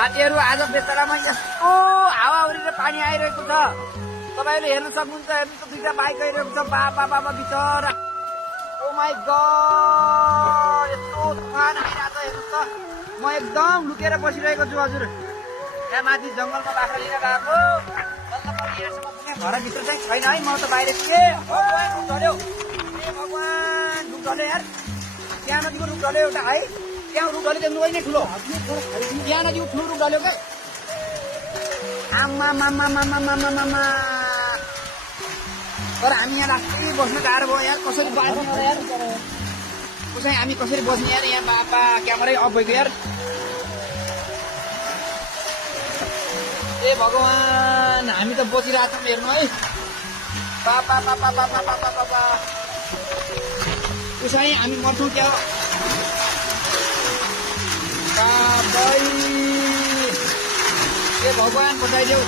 साथीहरू आज बेचरामा यस्तो हावाहुरी र पानी आइरहेको छ। तपाईँले हेर्न सक्नुहुन्छ। हेर्नु त दुईटा बाइक आइरहेको छ। बाबा बाबा बिचरा ओ माई गड यस्तो तुफान आइरहेको छ। हेर्नु त म एकदम लुकेर बसिरहेको छु हजुर। यहाँ माथि जङ्गलमा बाख्रा लिन गएको यहाँसम्म पुग्ने घरभित्र चाहिँ छैन है। म त बाहिर पुगेँ। भगवान् रुख ढल्यो। ए भगवान् रुख ढल्यो यार। त्यहाँ नदीको रुख ढल्यो एउटा है। त्यहाँ रुख ढल्यो देख्नु होइन ठुलो। त्यहाँ नदीको ठुलो रुख ढल्यो क्या। आमा मामा मामा मामा मामा तर हामी यहाँ राष्ट्रिय बस्न गाह्रो भयो यार। कसरी बाँच्ने होला यार। कसै हामी कसरी बस्ने यार। यहाँ बाबा क्यामेरै अफ भएको यार। ए भगवान् हामी त बसिरहेको छौँ। हेर्नु है बाबा बाबा बाबा बाबा बाबा उसै हामी मर्छौँ क्या बाबै। ए भगवान् बचाइदेऊ।